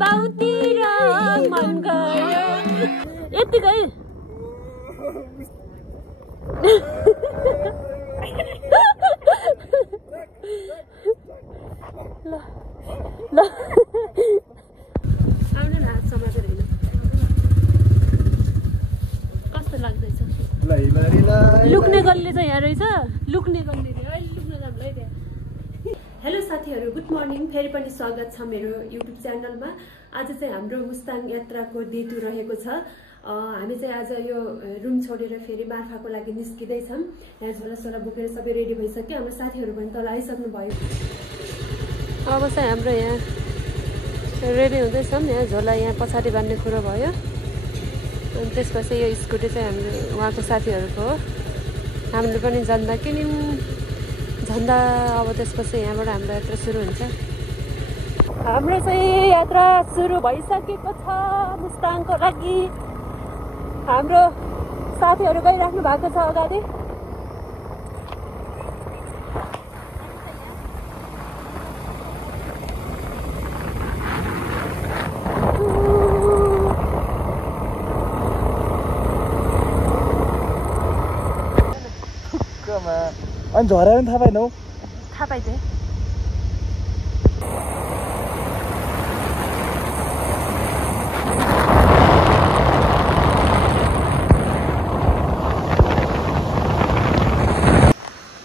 बाउतिर मन गयो यतिकै ल ल आउनु न हात समातेर हिँड्नु कस्तो लाग्दैछ लुक्ने गल्ली चाहिँ यहाँ रहेछ लुक्ने गल्ली अहिले लुक्न जानुलाई त्यहाँ हेलो साथीहरू गुड मर्निङ फेरि पनि स्वागत छ मेरो युट्युब च्यानलमा आज चाहिँ हाम्रो मुस्ताङ यात्राको डे 2 रहेको छ हामी चाहिँ आज यो रुम छोडेर फेरि मार्फाको लागि निस्किँदैछौँ यहाँ झोलासोला बोकेर सबै रेडी भइसक्यो हाम्रो साथीहरू पनि तल आइसक्नु भयो अब चाहिँ हाम्रो यहाँ रेडी हुँदैछौँ यहाँ झोला यहाँ पछाडि बाँध्ने कुरो भयो अनि त्यसपछि यो स्कुटी चाहिँ हाम्रो उहाँको साथीहरूको हो हामीले पनि जान्दा किन्यौँ झन्डा अब त्यसपछि यहाँबाट हाम्रो यात्रा सुरु हुन्छ हाम्रो चाहिँ यात्रा सुरु भइसकेको छ मुस्ताङको लागि हाम्रो साथीहरू गइराख्नु भएको छ अगाडि अनि झरायो नि थाहा पाएन हौ थाहा पाइछ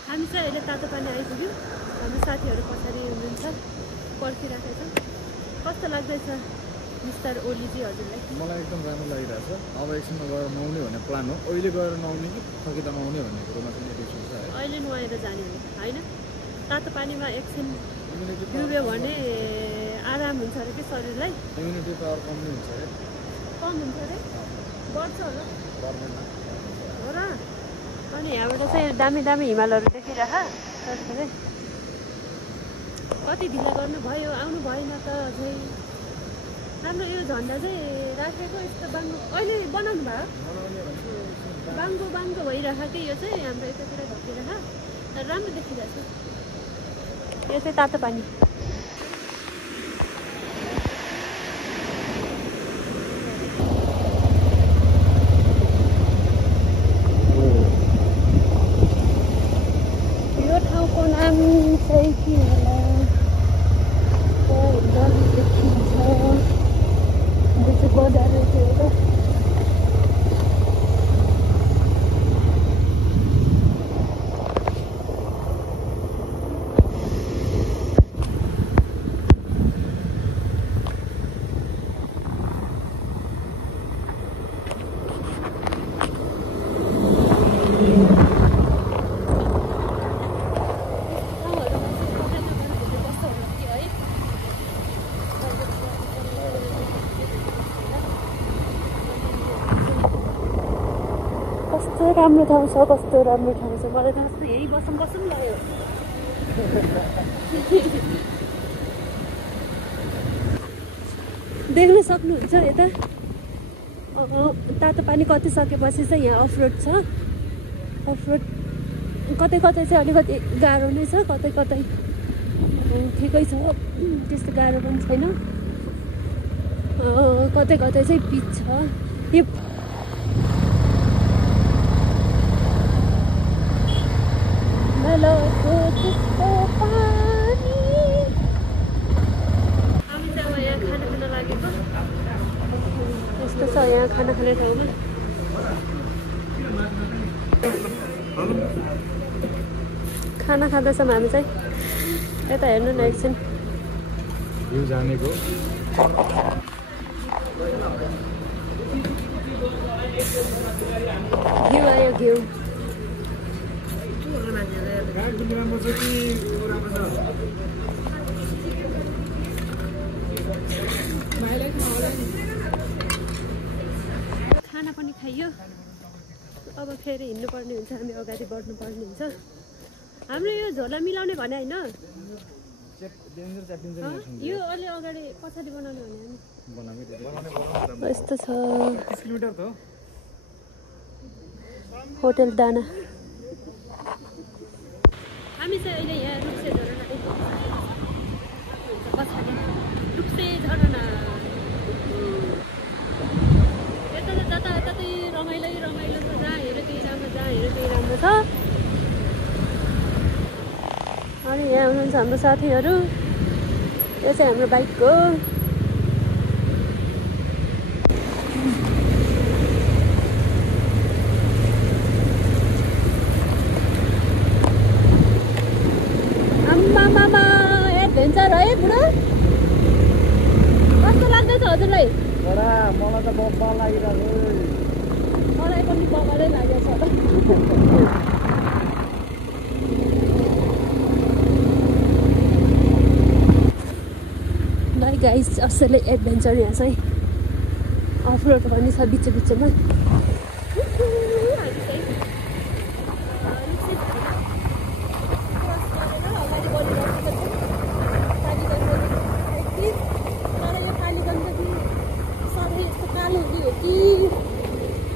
हामी चाहिँ अहिले तातो पानी आइपुग्यौँ हाम्रो साथीहरू पछाडि हुनुहुन्छ पर्खिराखेको छ कस्तो लाग्दैछ मिस्टर ओलीजी हजुरलाई मलाई एकदम राम्रो लागिरहेछ अब एकछिनमा गएर नुहाउने भन्ने प्लान हो अहिले गएर नुहाउने कि फर्किँदा नुहाउने भन्ने कुरोमा चाहिँ डिफरेन्स छ अहिले नुहाएर जाने हो होइन तातो पानीमा एकछिन डुब्यो भने आराम हुन्छ अरे कि शरीरलाई इम्युनिटी पावर कम नै हुन्छ अरे कम हुन्छ अरे बढ्छ होला हो र अनि यहाँबाट चाहिँ दामी दामी हिमालहरू देखिरह कति ढिला गर्नुभयो आउनु भएन त अझै हाम्रो यो झन्डा चाहिँ राखेको यस्तो बाङ्गो अहिले बनाउनु भयो बाङ्गो बाङ्गो भइरहेको कि यो चाहिँ हाम्रो यतातिर घटिरह तर राम्रो देखिरहेछ यो चाहिँ तातो पानी यो ठाउँको नाम चाहिँ के होला देखिन्छ बजार रहेछ एउटा राम्रो ठाउँ छ कस्तो राम्रो ठाउँ छ मलाई त जस्तो यही बसौँ लाग्यो देख्न सक्नुहुन्छ यता तातो पानी कति सकेपछि चाहिँ यहाँ अफरोड छ अफरोड कतै कतै चाहिँ अलिकति गाह्रो नै छ कतै कतै ठिकै छ त्यस्तो गाह्रो पनि छैन कतै कतै चाहिँ पिच छ यो हामी चाहिँ अब यहाँ खाना खान लागेको यस्तो छ यहाँ खाना खाने ठाउँमा खाना खाँदैछौँ हामी चाहिँ यता हेर्नु न एकछिन घिउ जानेको घिउ आयो घिउ खाना पनि खाइयो अब फेरि हिँड्नुपर्ने हुन्छ हामी अगाडि बढ्नुपर्ने हुन्छ हाम्रो यो झोला मिलाउने भने होइन यो अलि अगाडि पछाडि बनाउनु भने यस्तो छ होटल दाना हामी चाहिँ अहिले यहाँ रुप्से झरना पछाडि रुप्से झरना हुनुहुन्छ हाम्रो साथीहरू। यो चाहिँ हाम्रो बाइकको आम्मामामा एडभेन्चर है बुढो। कस्तो लाग्दैछ हजुरलाई? मलाई त बब्बा लागिरहेको। मलाई पनि बब्बालै लागेको छ। बाई गाइस असलै एडभेन्चर यहाँ चाहिँ अफ रोड पनि छ बिच बिचमा।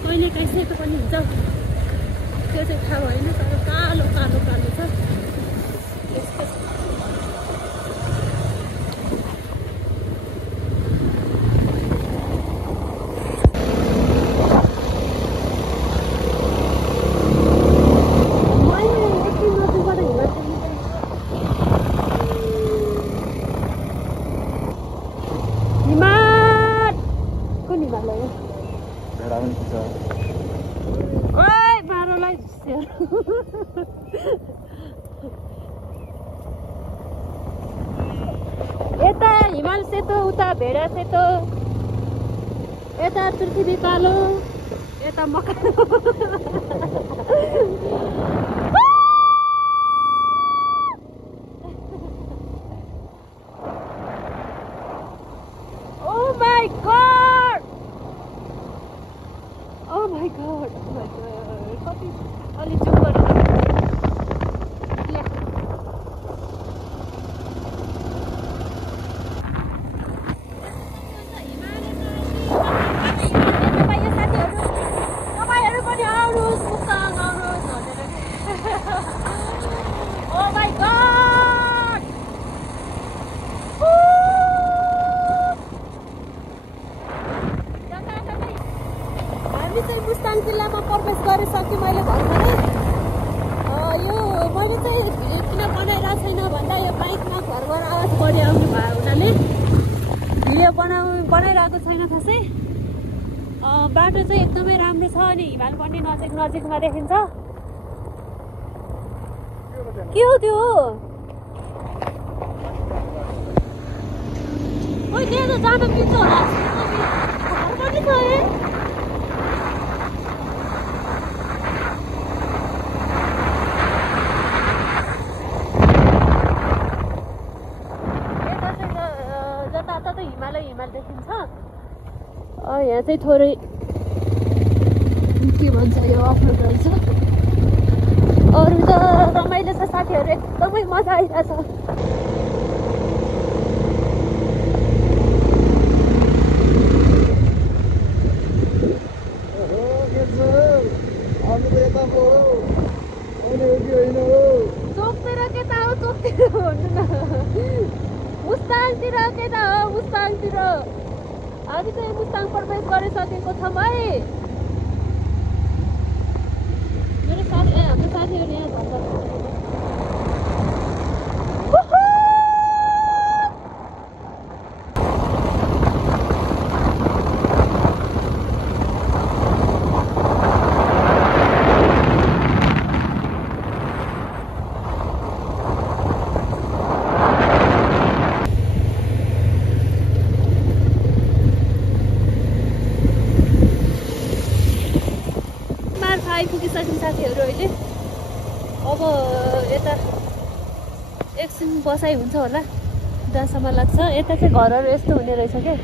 कहिले काहीँ सेतो पनि हुन्छ त्यो चाहिँ थाहा भएन तर कालो कालो कालो छ। यता हिमाल सेतो उता भेडा सेतो यता पृथ्वी कालो यता मका। Oh my god! कति अलि जुम गरेर मुस्ताङ जिल्लामा प्रवेश गरिसकेँ मैले भर्खरै। यो मैले चाहिँ किन बनाइरहेको छैन भन्दा यो बाइकमा घरबाट आवाज परिआउने भयो हुनाले भिडियो बनाइरहेको छैन खासै। बाटो चाहिँ एकदमै राम्रो छ अनि हिमाल पनि नजिकमा देखिन्छ। के हो त्यो? खोइ त्यहाँ त जान मिल्छ होला। घर पनि छ है। हिमाल देखिन्छ। यहाँ चाहिँ थोरै के भन्छ यो अफरोड रहेछ। अरू त रमाइलो छ साथीहरू एकदमै मजा आइरहेछ। चोकतिर केटा हो चोकतिर भन्नु न। मुस्ताङतिर केटा हो मुस्ताङतिर। हामी चाहिँ मुस्ताङ प्रवेश गरिसकेको छौँ है। मेरो हाम्रो साथीहरू यहाँ भन्छ। आइपुगिसक्यौँ साथीहरू अहिले। अब यता एकछिन बसाइ हुन्छ होला जहाँसम्म लाग्छ। यता चाहिँ घरहरू यस्तो हुने रहेछ क्या।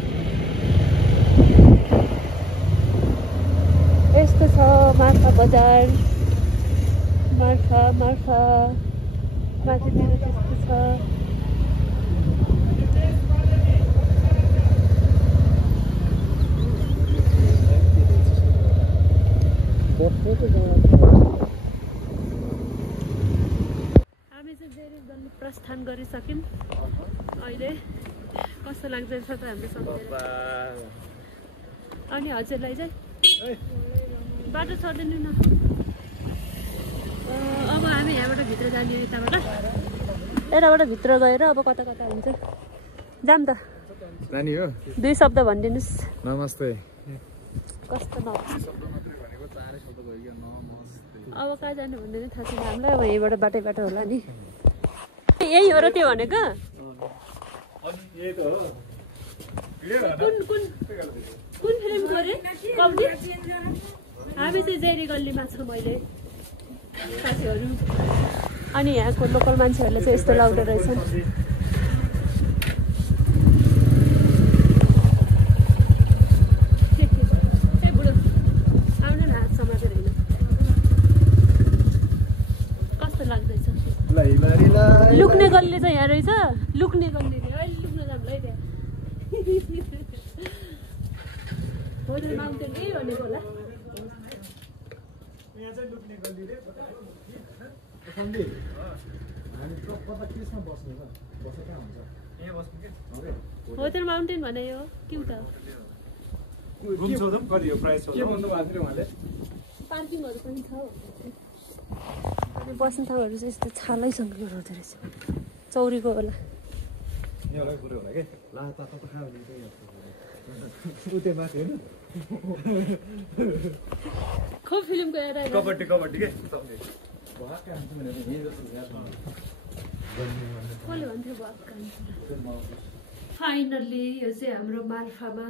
यस्तो छ मार्फा बजार। मार्फा माथितिर त्यस्तो छ। हामी चाहिँ बेरेज बन्ने प्रस्थान गरिसक्यौँ अहिले। कस्तो लाग्दैछ त हाम्रो सम्झेर। अनि हजुरलाई चाहिँ बाटो छोडिदिनु न। अब हामी यहाँबाट भित्र जाने यताबाट। यताबाट भित्र गएर अब कता कता हुन्छ जाम त नानी हो 2 शब्द भनिदिनुस् नमस्ते कस्तो न शब्द मात्रै भनेको 4 शब्द भयो नमस्ते अब कहाँ जानु भन्ने नि थाहा छैन हामीलाई अब यहीँबाट बाटो होला नि यही हो र त्यो भनेको अनि यही त हो कुन फिल्मको रे कबड्डी हामी चाहिँ जेरी गल्लीमा छ मैले साथीहरू अनि यहाँको लोकल मान्छेहरूले चाहिँ यस्तो लाउँदो रहेछन् बुढो आउनु न हात समातेर हिँड्नु कस्तो लाग्दैछ लुक्ने गल्ली चाहिँ यहाँ रहेछ लुक्ने गल्ली अहिले लुक्न जानुलाई त्यहाँ होटल माउन्टेन यही भनेको होला होटल माउन्टेन भने हो के त पार्किङहरू पनि छ अनि बस्ने ठाउँहरू चाहिँ यस्तो छालैसँग रहँदो रहेछ चौरीको होला खूब फिल्मको याद आयो कबड्डी के कसले भन्थ्यो फाइनल्ली यो चाहिँ हाम्रो मार्फामा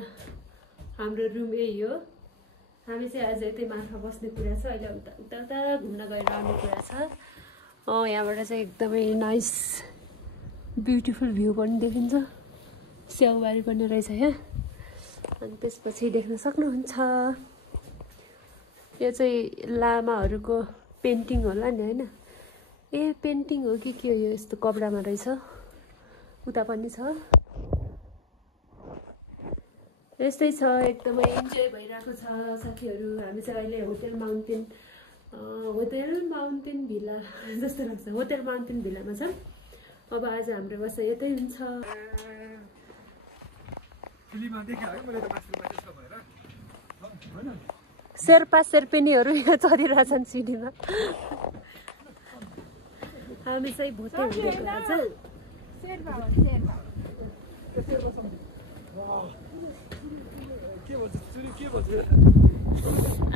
हाम्रो रुम यही हो हामी चाहिँ आज यतै मार्फा बस्ने कुरा छ अहिले उता उता उता घुम्न गएर आउने कुरा छ यहाँबाट चाहिँ एकदमै नाइस ब्युटिफुल भ्यू पनि देखिन्छ स्याउबारी पनि रहेछ यहाँ अनि त्यसपछि देख्न सक्नुहुन्छ यो चाहिँ लामाहरूको पेन्टिङ होला नि होइन ए पेन्टिङ हो कि के हो यो यस्तो कपडामा रहेछ उता पनि छ यस्तै छ एकदमै इन्जोय भइरहेको छ साथीहरू हामी चाहिँ अहिले होटल माउन्टेन भिला जस्तो लाग्छ होटल माउन्टेन भिलामा छ अब आज हाम्रो बसाइ यतै हुन्छ शेर्पा शेर्पेनीहरू यहाँ चढिरहेछन् सिडीमा हामी चाहिँ भोटे हुँदैको आज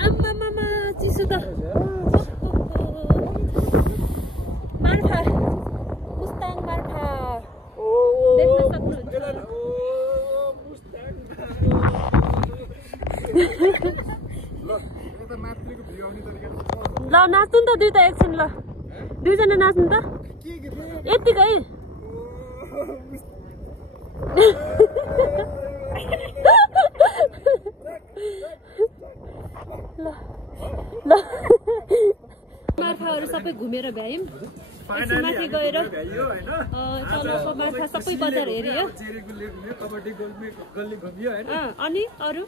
आम्मामा चिसो त मार्फा मुस्ताङ मार्फा देख्न सक्नुहुन्छ ल नाच्नु नि त दुईटा एकछिन ल दुईजना नाच्नु त यत्तिकै ल मार्फाहरू सबै घुमेर भ्यायौँ माथि गएर चलाको मार्फा सबै बजार हेऱ्यो अनि अरू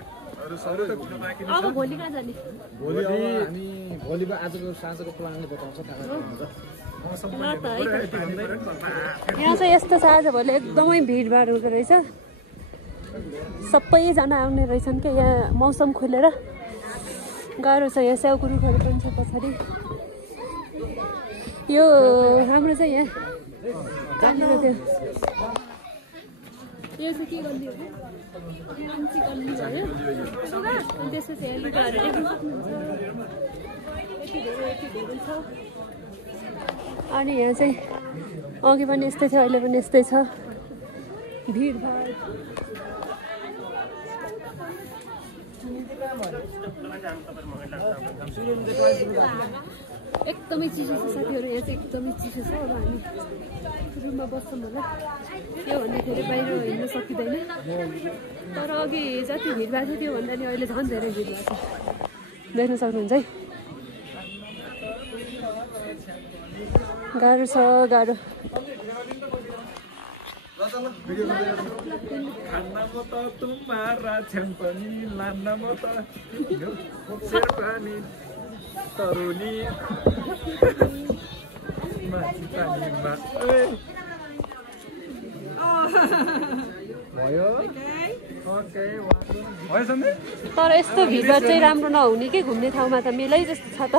अब भोलि कहाँ जाने भोलिको आजको साँझको प्लानले बताउँछ यहाँ चाहिँ यस्तो छ आज भोलि एकदमै भिडभाड हुँदो रहेछ सबैजना आउने रहेछन् क्या यहाँ मौसम खोलेर गाह्रो छ यहाँ स्याउको रुखहरू पनि छ पछाडि यो हाम्रो चाहिँ यहाँ कहाँनिर थियो यो चाहिँ के गल्ली हो मान्छे गल्ली भयो अनि त्यसपछि यहाँ लुगाहरू देख्न सक्नुहुन्छ यति धेरै छ अनि यहाँ चाहिँ अघि पनि यस्तै थियो अहिले पनि यस्तै छ भिडभाड एकदमै चिसो छ साथीहरू यहाँ चाहिँ एकदमै चिसो छ अब हामी रुममा बस्छौँ होला योभन्दा धेरै बाहिर हिँड्न सकिँदैन तर अघि जति भिड भएको थियो त्योभन्दा नि अहिले झन् धेरै भिड भएको छ देख्न सक्नुहुन्छ है गाह्रो छ गाह्रो तर यस्तो भिडभाड चाहिँ राम्रो नहुने के घुम्ने ठाउँमा त मेलै जस्तो छ त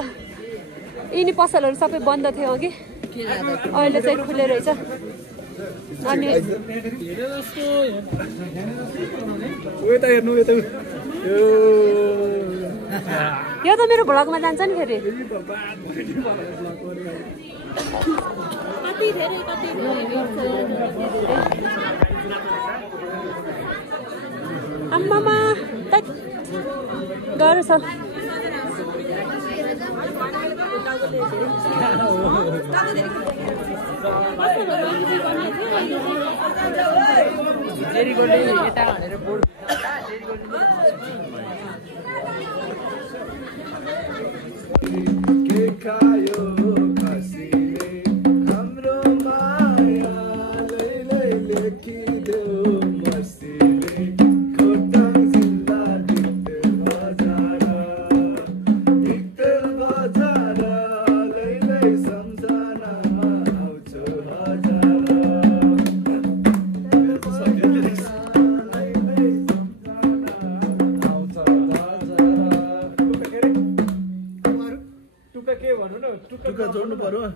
यिनी पसलहरू सबै बन्द थियो अघि अहिले चाहिँ खुलेर रहेछ अनि यो त मेरो भ्लगमा जान्छ नि फेरि कति धेरै आम्मामा गाह्रो छ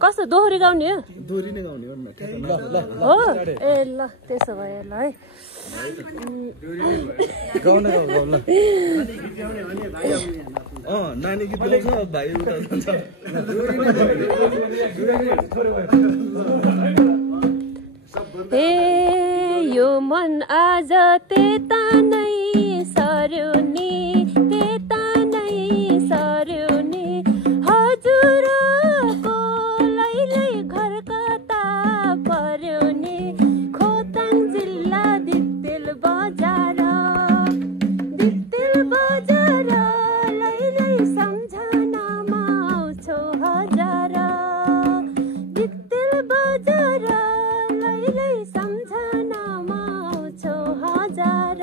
कस्तो दोहोरी गाउने हो दोहोरी नै गाउने हो ए ल त्यसो भए ल है गाउन गाउ ल नानी गीत गाउँछ भाइ उता जान्छ ए यो मन आज त्यता नै सर्यो नि त्यता नै सर्यो नि हजुरको लैलै घर कता पर्यो नि खोटाङ जिल्ला दिक्तेल बजार लैलै सम्झनामा आउँछौ हजार दिक्तेल बजार लैलै सम्झनामा आउँछौ हजार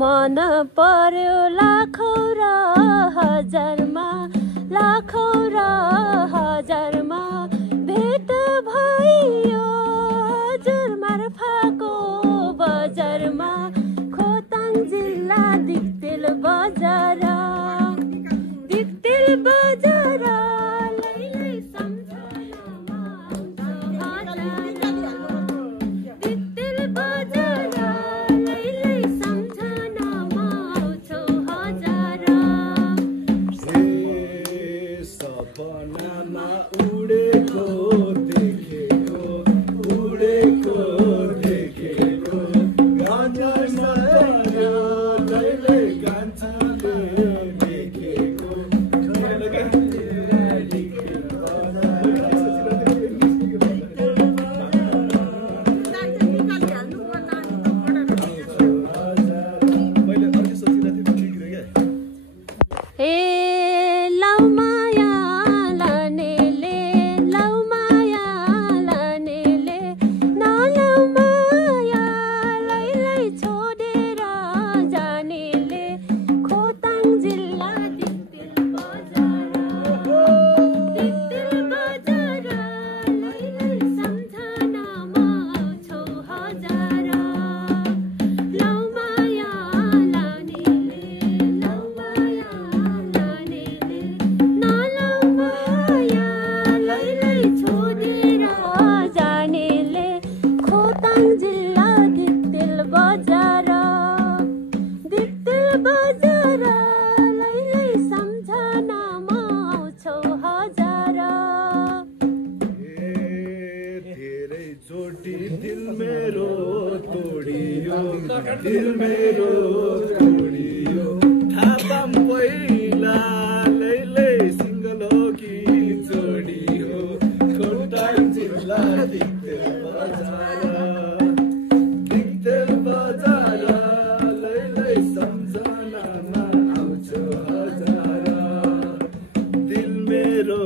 मन पर्यो लाखौँ र हजारमा भेट भयो हजुर मार्फाको बजारमा खोटाङ जिल्ला दिक्तेल बजार लैलै सम्झनामा दिक्तेल बजार लैलै सम्झनामा आउँछौ हजार सपनामा उडेको देखेको लैलै कान्छाले देखेको दिल मेरो तोडियो थापाम पहिला लैलै सिंगल हो कि जोडियो खोटाङ जिल्ला दिक्तेल बजार मेरो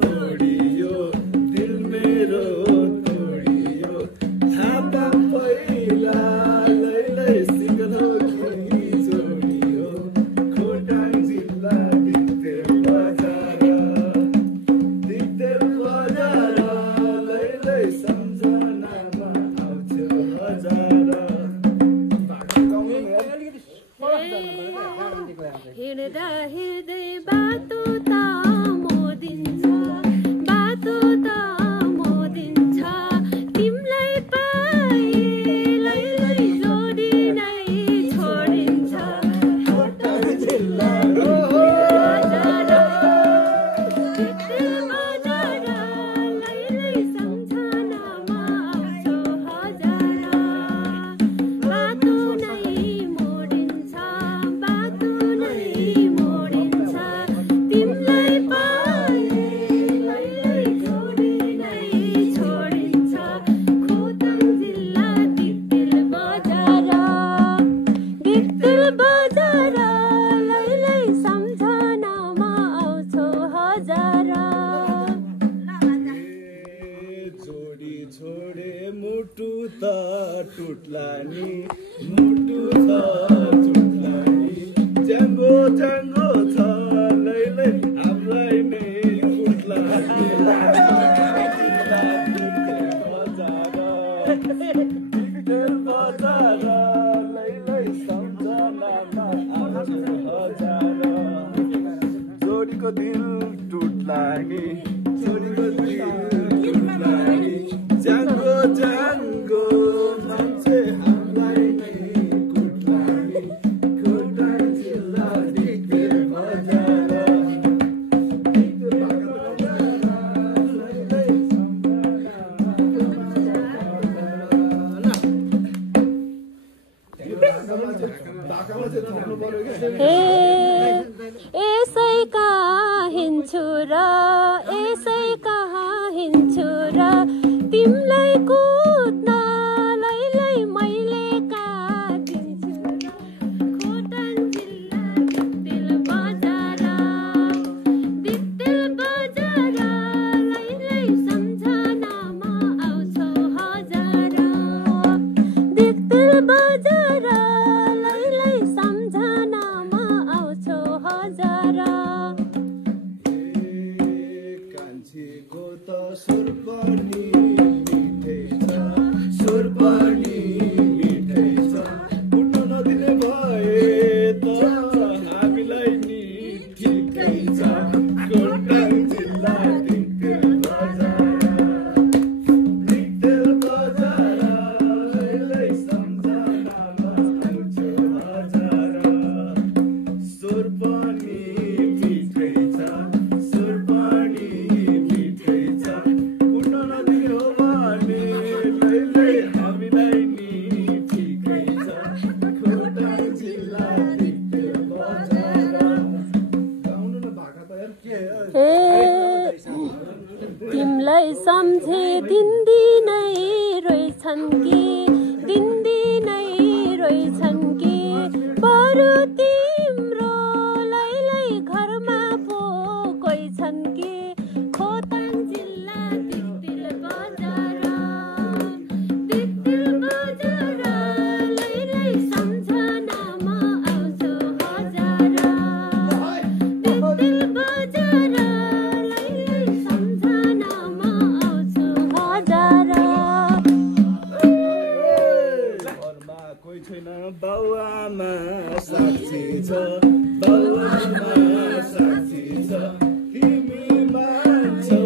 तोडियो दिल मेरो तोडियो थापा पहिला लैलै सिक्लो कि जोडियो खोटाङ जिल्ला दिक्तेल बजार लैलै सम्झनामा आउँछ हजार हिँड्दा हिँड्दै बाटो त मोदिन्छ बाटो त मोदिन्छ तिमीलाई पाए लैलै जोडी नै छोडिन्छ खोटाङ जिल्ला बजार लैलै सम्झनामा आउँछ हजार बाटो नै मोडिन्छ बाटो नै मोडिन्छ तिमीलाई पाए लैलै जोडी नै छोडिन्छ खोटाङ जिल्ला दिक्तेल बजार लैलै सम्झनामा आउँछ हजार जोडी छोडे मुटु त टुट्ला नि मुटु त टुट्ला नि जङ्गो जङ्गो छ लैलै हामीलाई नै कुट्ला दिक्तेल बजार लैलै सम्झनामा आउँछ हजार जोडीको दिल टुट्ला नि जोडीको दिल टुट्ला नि जाङ्गो जाङ्गो मान्छे हामीलाई नै कुट्ला नि खोटाङ जिल्ला दिक्तेल बजार लैलै यसै कहाँ हिँड्छु र तिमीलाई कुद्न लैलै मैले काटिन्छु र खोटाङ जिल्ला दिक्तेल बजार लैलै सम्झनामा आउँछ हजार दिक्तेल बजार लैलै सम्झनामा आउँछ हजार कान्छीको त सुर पनि मिठै छ उठ्न नदिने भए त हामीलाई नि ठिकै छ खोटाङ जिल्ला दिक्तेल बजार लैलै सम्झनामा आउँछ हजार सुर पनि मिठै छ उठ्न नदिने हो भने लैलै हामीलाई नि ठिकै छ खोटाङ जिल्ला दिक्तेल बजार गाउनु न भाका त यार के तिमीलाई सम्झे दिनदिनै रोइछन् कि बरु तिम्रो लैलै घरमा पो कोही छन् कि खोटाङ जिल्ला दिक्तेल बजार लैलै सम्झनामा आउँछ हजार दिक्तेल बजार लैलै सम्झनामा आउँछ हजार घरमा कोही छैन बाउआमा साक्षी छ तिमी मान्छौ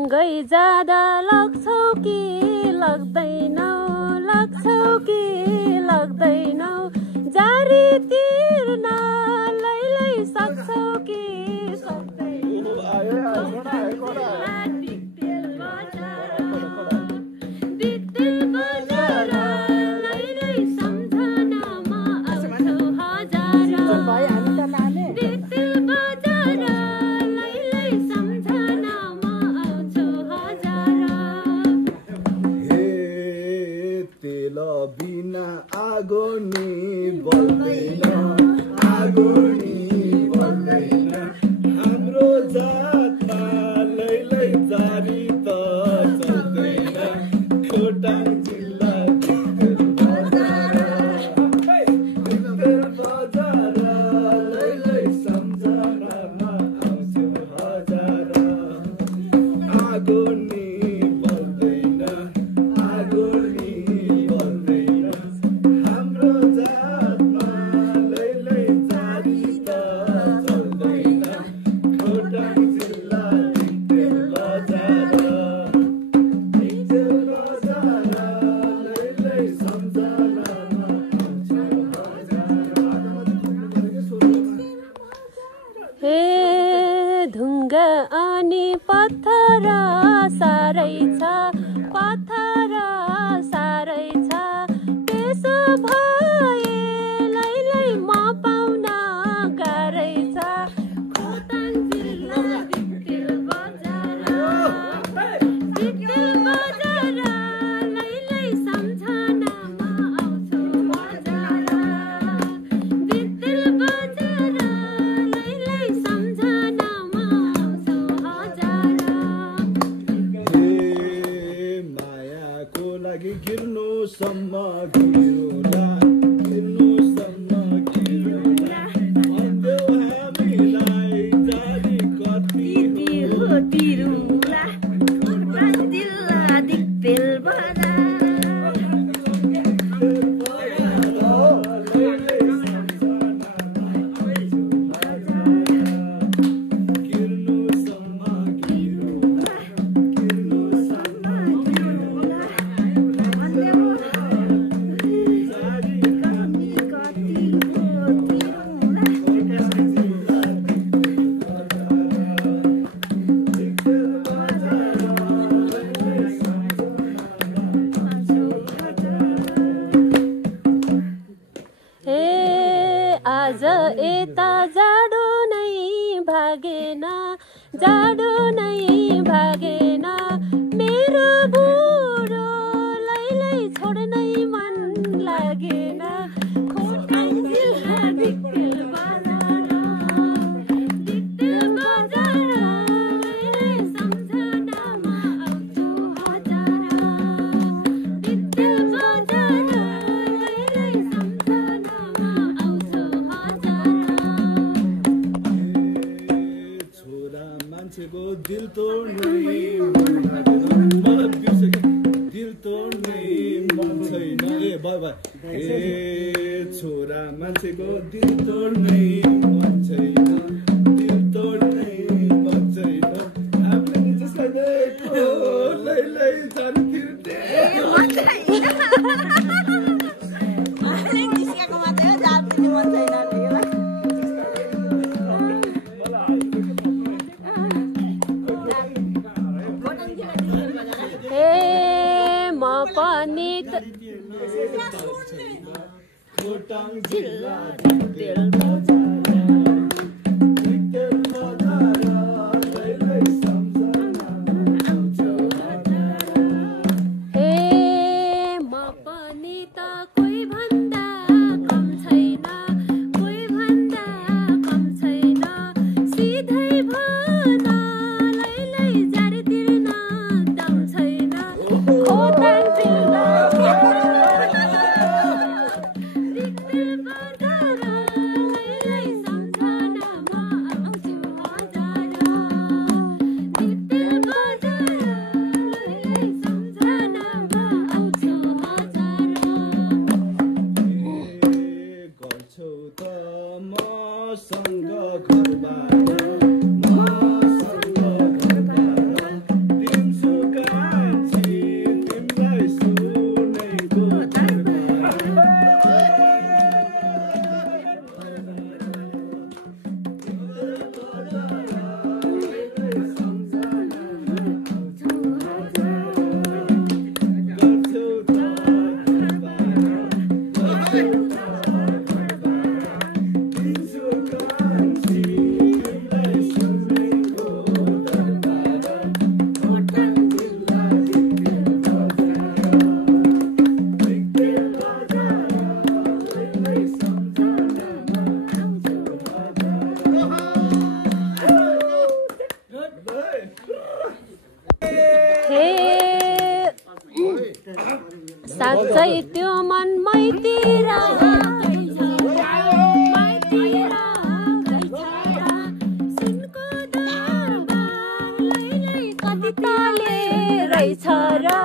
सँगै जाँदा लाग्छौ कि लाग्दैनौ लाग्छौ कि लाग्दैनौ जारी तिर्न लैलै सक्छौ कि सक्दैनौ डिटेल बजार लैलै सम्झनामा आउँछौ हजार डिटेल बजार लैलै सम्झनामा आउँछौ हजार हे तेल बिना आगो नि बल्दैन आगो नि बल्दैन हाम्रो जातमा लैलै जारी त चल्दैन खोटाङ जिल्ला डिक्टेल बजार लैलै सम्झनामा आउँछौ हजार आगो नि बल्दैन आगो नि बल्दैन हाम्रो जातमा लैलै जारी त चल्दैन खोटाङ जिल्ला डिक्टेल बजार लैलै सम्झनामा आउँछौ हे ढुङ्गा अनि पत्थर सारै छ पत्थर सारै छ त्यसो भए लैलै म पाउन गाह्रै छ खोटाङ जिल्ला डिक्टेल बजार लैलै सम्झनामा आउँछौ हजार डिक्टेल बजार लैलै सम्झनामा आउँछौ हजार हे मायाको लागि गिर्नुसम्म गिरौला गिर्नुसम्म गिरौला अन्त्यौ हामीलाई जारी कति हो तिरुला खोटाङ जिल्ला डिक्टेल बजार लैलै सम्झनामा आउँछौ हजार गिर्नुसम्म गिरौला गिर्नुसम्म गिरौला जारी कति हो तिरुला हे आज यता जाडो नै भागेन जाडो नै भागेन मेरो बुढो लैलै छोड्नै मन लागेन खोटाङ जिल्ला डिक्टेल बजार लैलै सम्झनामा आउँछौ हजार डिक्टेल बजार लैलै सम्झनामा आउँछौ हजार छोरा मान्छेको दिल तोड्ने मलाई बिर्सेको दिल तोड्ने मन छैन ए बाबा ए छोरा मान्छेको दिल तोड्ने मन छैन दिल तोड्ने मन छैन हामीले जसलाई देखो लैलै जारी तिर्ने निस्केको मात्रै हो जाति मन छैन हे म पनि खोटाङ जिल्ला डिक्टेल बजार डिक्टेल बजार लैलै सम्झनामा आउँछौ हजार हे म पनि त कोही भन्दा कम छैन कोही भन्दा कम छैन सिधै भन लैलै जारी तिर्न दम छैन खोटाङ जिल्ला डिक्टेल बजार लैलै साँच्चै त्यो मनमैतिर कति ताले रहेछ र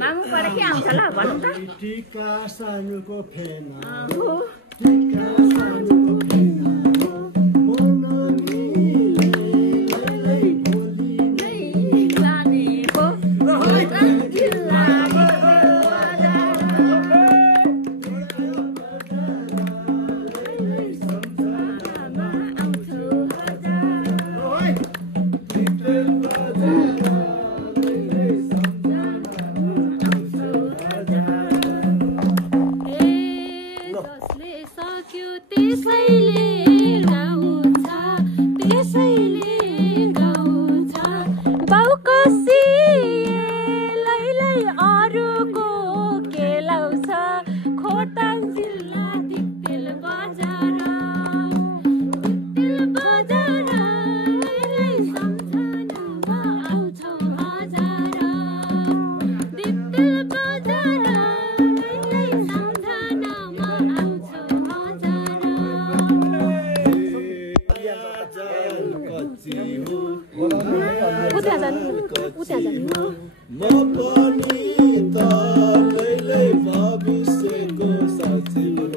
मामु पर के आउँछ ल भन्नु त टिका सानुको फेना टिका सानुको फेना मोननी ले बोली नै जानेको जिल्ला खोटाङ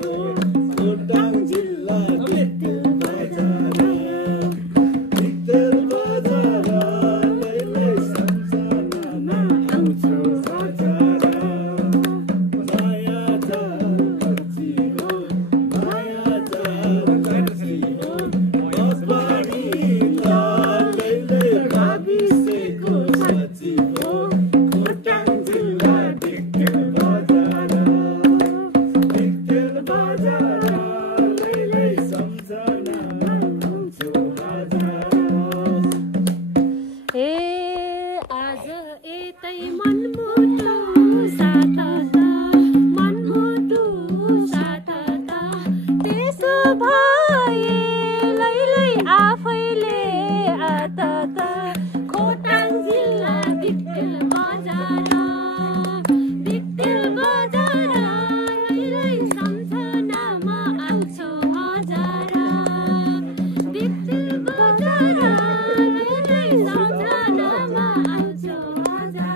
खोटाङ जिल्ला दिक्तेल बजार लैलै सम्झनामा आउँछौ हजार माया जाल कच्ची हो माया जाल कच्ची हो अपारी लैलै गाविसेको साँची हो खोटाङ जिल्ला दिक्तेल बजार लैलै सम्झनामा आउँछौ हजार हे आज यतै मनमुटु साथ त मनमुटु साथ त त्यसो भए लैलै आफैले आत त खोटाङ जिल्ला दिक्तेल बजार लैलै सम्झनामा आउँछौ हजार दिक्तेल बजार लैलै सम्झनामा आउँछौ हजार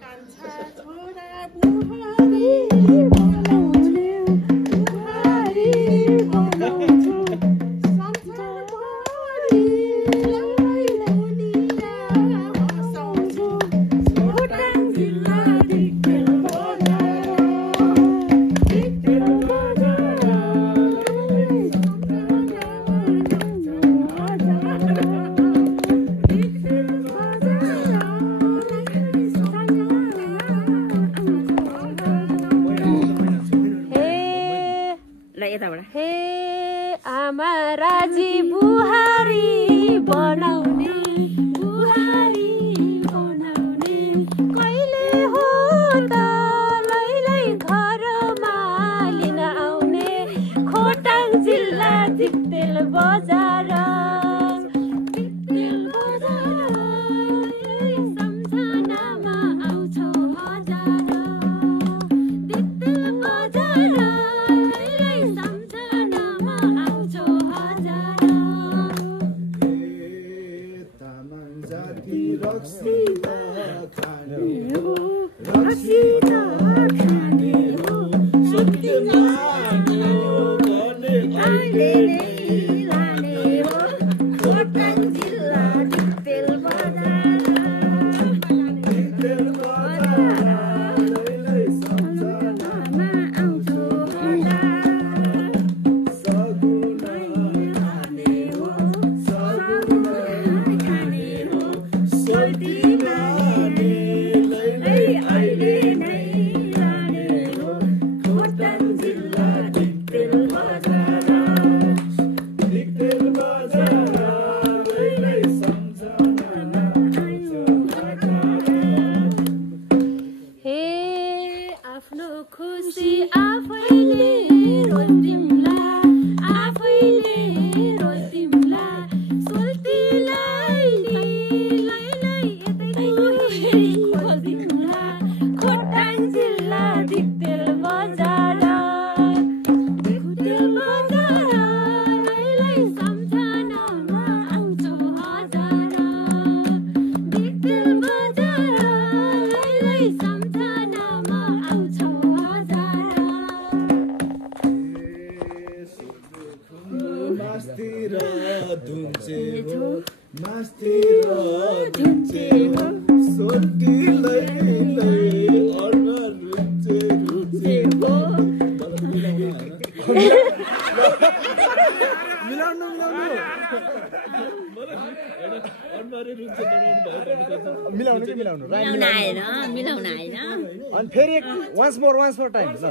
कान्छा छोरा बुहारी बनाउने बुहारी बनाउँछु संसारभरि दुनिया हँसाउँछु खोटाङ जिल्ला दिक्तेल बजार लैलै सम्झनामा आउँछौ हजार दिक्तेल बजार हे आमा राजी बुहारी बनाउने कहिले हो त लैलै घरमा लिन आउने खोटाङ जिल्ला दिक्तेल बजार लैलै सम्झनामा आउँछौ हजार दिक्तेल बजार लैलै सम्झनामा आउँछौ हजार तामाङ जाति रक्सीदा खाने हो रक्सीदा खाने हो सत्यमा भने अहिले नै लाने हो खोटाङ जिल्ला दिक्तेल बजार दिक्तेल बजार लैलै सम्झनामा आउँछौ हजार सगुना खाने हो सगुना खाने हो सोल्टिना लैलै अहिले नै लाने हो खोटाङ जिल्ला दिक्तेल बजार लैलै सम्झनामा आउँछौ हजार हे आफ्नो खुसी आफैले रोज्दिउँला सोल्टीलाई लैलै यतै खोज्दिउँला खोटाङ जिल्ला दिक्तेल बजार लैलै सम्झनामा आउँछौ हजार दिक्तेल बजार लैलै सम्झनामा आउँछौ हजार मास्ती र धुन्चे हो मास्ती र धुन्चे हो सोल्टी लैलै अनुहार रुचे हो मिलाउनु मिलाउनु मिलाउनु मिलाउन आएन अनि फेरि वान्स मोर टाइम ल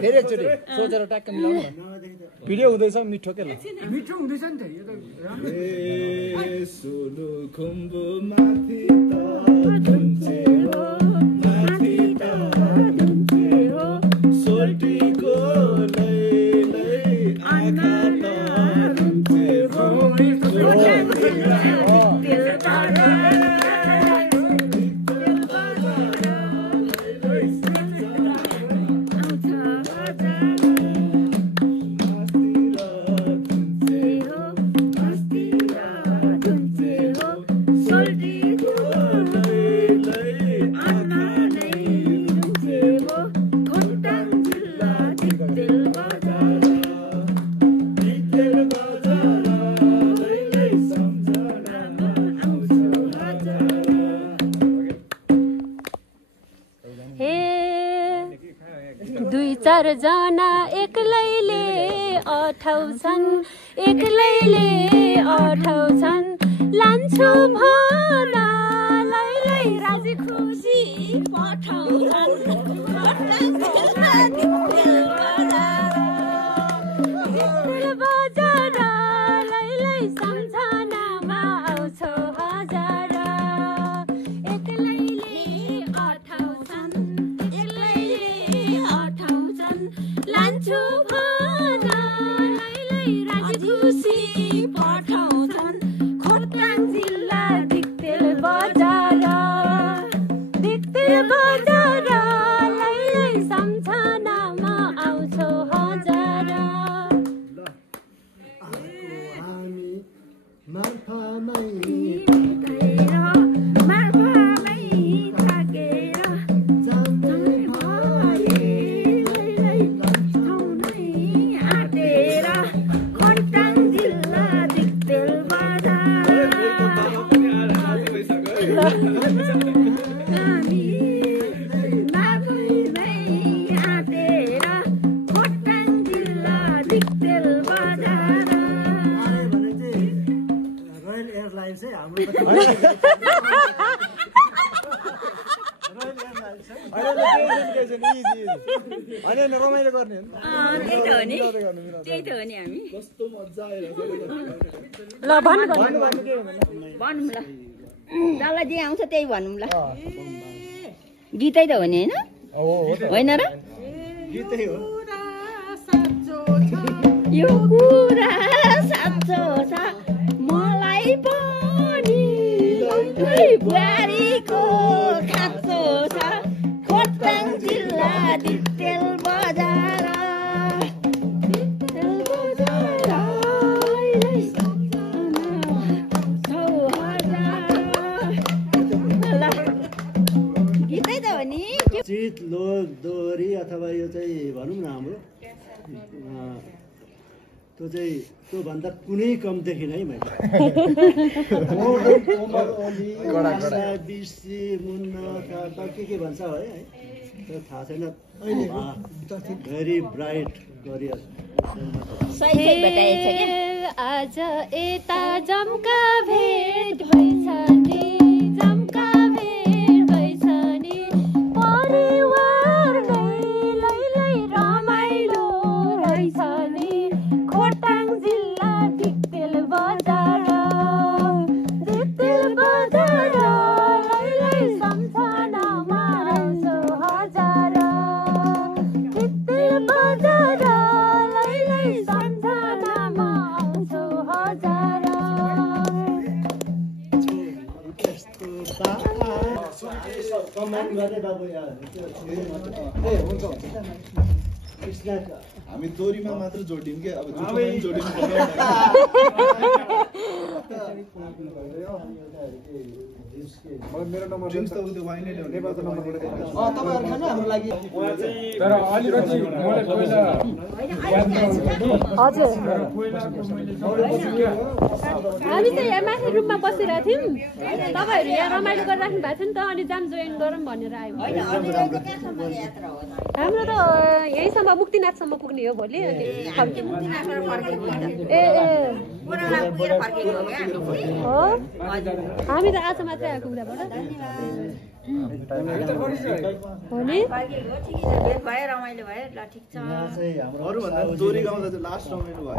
फेरि एकचोटि सोचेर ट्याक्क मिलाउनु न भिडियो हुँदैछ मिठो के ल मिठो हुँदैछ नि त सोलु खुम्बु माथि त धुन्चे हो माथि त धुन्चे हो सोल्टीको लैलै आँखा त धुन्चे हो दुई चार जना एक्लैले अठाउँछन् एक्लैले अठाउँछन् लान्छु भना लैलै राजी खुसी पठाउँछन् बजार लैलै सम्झनामा आउँछौ हजार एक्लैले अठाउँछन् एक्लैले अठाउँछन् लान्छु भना लैलै राजी खुसी पठाउँछन् खोटाङ जिल्ला दिक्तेल बजार लैलै सम्झनामा आउँछौ हजार रमाइलो गर्ने त्यही त हो नि हामी कस्तो मजा आइरहेको ल भन्नु भनौँ ल जसलाई जे आउँछ त्यही भनौँ ल गीतै त हो नि होइन र गीतै हो यो कुरा साँचो छ मलाई पनि बुहारीको खाँचो छ खोटाङ जिल्ला दिक्तेल बजार गीतै त हो नि चित लोक दोहोरी अथवा यो चाहिँ भनौँ न हाम्रो त्यो चाहिँ त्योभन्दा कुनै कम देखिनँ है मैले बिसी मुन्ना के भन्छ है त्यो थाहा छैन भेरी ब्राइट करियर आज यता जम्का भेट भइछ नि जम्का भेट भइछ नि परिवार नै लैलै रमाइलो रहेछ नि खोटाङ जिल्ला दिक्तेल बजार लैलै सम्झनामा आउँछौ हजार दिक्तेल बजार लैलै सम्झनामा आउँछौ हजार कमेन्ट गर्ने बाबु हामी दोरीमा मात्र जोडियौँ कि अब जोडिनु पर्दैन मेरो नम्बर ड्रिङ्क्स त उयो वाइनै ल्याउने तपाईँहरू खानु हाम्रो लागि तर अलिकति मलाई पहिला हजुर हामी चाहिँ यहाँ माथि रुममा बसिरहेको थियौँ तपाईँहरू यहाँ रमाइलो गरिराख्नु भएको थियो नि त अनि जाम जोइन गरौँ भनेर आयौँ हाम्रो त यहीँसम्म मुक्तिनाथसम्म पुग्ने हो भोलि अनि हो हामी त आज मात्रै आएको उताबाट हो नि अरूभन्दा दोरी गाउँदा चाहिँ लास्ट रमाइलो भयो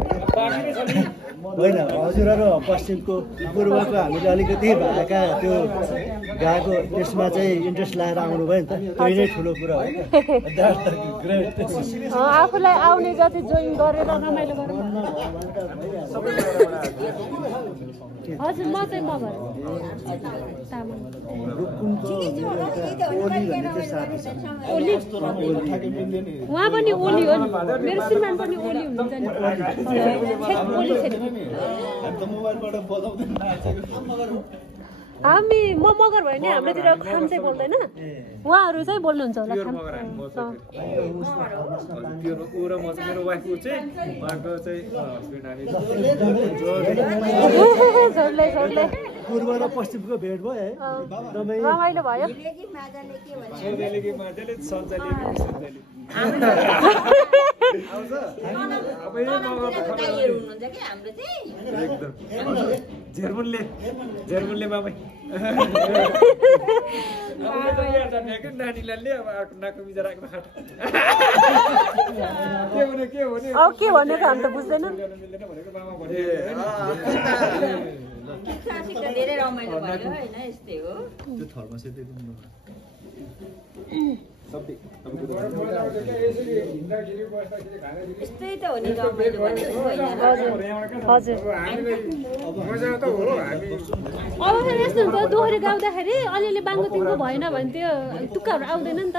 होइन हजुरहरू पश्चिमको पूर्वको हामीले अलिकति भाका त्यो गाएको त्यसमा चाहिँ इन्ट्रेस्ट लाएर आउनुभयो नि त त्यही नै ठुलो कुरा हो आफूलाई आउने जति जोइन गरेर रमाइलो गरौँ हजुर म चाहिँ मगर तामाङ ओली उहाँ पनि ओली हो नि मेरो श्रीमान पनि ओली हुनुहुन्छ नि ओली हामी म मगर भयो नि हाम्रोतिर खाम चाहिँ बोल्दैन उहाँहरू चाहिँ बोल्नुहुन्छ होला खाम झोड्दै पूर्व र पश्चिमको भेट भयो है एकदमै रमाइलो भयो भिलेजी माजाले के भन्छ सौजाले के माजाले सञ्चाले सञ्चाले अब यो दाइहरू हुनुहुन्छ कि हाम्रो चाहिँ एकदम झेरमुनले मामै नानीलाई अब अर्को नाकको बिचरा राख्नु खाट के भने अब के भनेको हामी त बुझ्दैन मिल्दैन भनेको मामा भने शिक्षा धेरै रमाइलो भयो होइन यस्तै हो त्यो थर्मा सेतै यस्तै त हो नि रमाइलो भने जस्तो होइन हजुर मजा त हो हामी अब फेरि यस्तो हुन्छ दोहोरी गाउँदाखेरि अलिअलि बाङ्गोतिङ्गो भएन भने त्यो तुक्काहरू आउँदैन नि त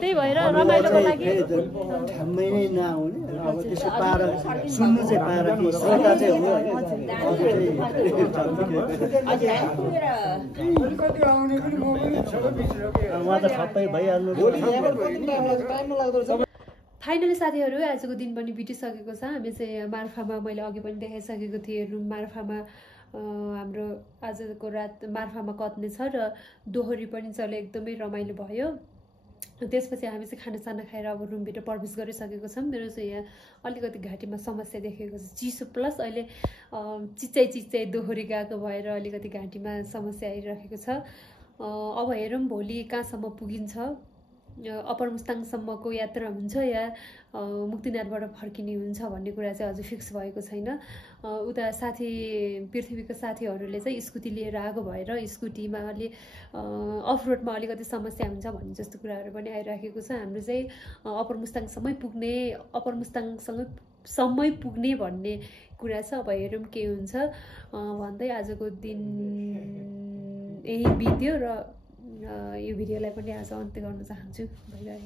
त्यही भएर रमाइलोको लागि ठ्याम्मै नै नआउने अब त्यसो पाएर सुन्नु चाहिँ पाएर कि श्रोता चाहिँ हो उहाँ त ठप्पै भइहाल्नु फाइनली साथीहरू आजको दिन पनि बितिसकेको छ हामी चाहिँ मार्फामा मैले अघि पनि देखाइसकेको थिएँ रुम मार्फामा हाम्रो आजको रात मार्फामा कत्ने छ र दोहोरी पनि चले एकदमै रमाइलो भयो त्यसपछि हामी चाहिँ खानासाना खाएर अब रुमभित्र प्रवेश गरिसकेको छौँ मेरो चाहिँ यहाँ अलिकति घाँटीमा समस्या देखेको छ चिसो प्लस अहिले चिच्चाइ दोहोरी गएको भएर अलिकति घाँटीमा समस्या आइरहेको छ अब हेरौँ भोलि कहाँसम्म पुगिन्छ अप्पर मुस्ताङसम्मको यात्रा हुन्छ या मुक्तिनाथबाट फर्किने हुन्छ भन्ने कुरा चाहिँ अझै फिक्स भएको छैन उता साथी पृथ्वीको साथीहरूले चाहिँ स्कुटी लिएर आएको भएर स्कुटीमा अलि अफ रोडमा अलिकति समस्या हुन्छ भन्ने जस्तो कुराहरू पनि आइराखेको छ हाम्रो चाहिँ अप्पर मुस्ताङसम्मै पुग्ने भन्ने कुरा छ अब हेरौँ के हुन्छ भन्दै आजको दिन यही बित्यो र यो भिडियोलाई पनि आज अन्त्य गर्न चाहन्छु। Bye bye.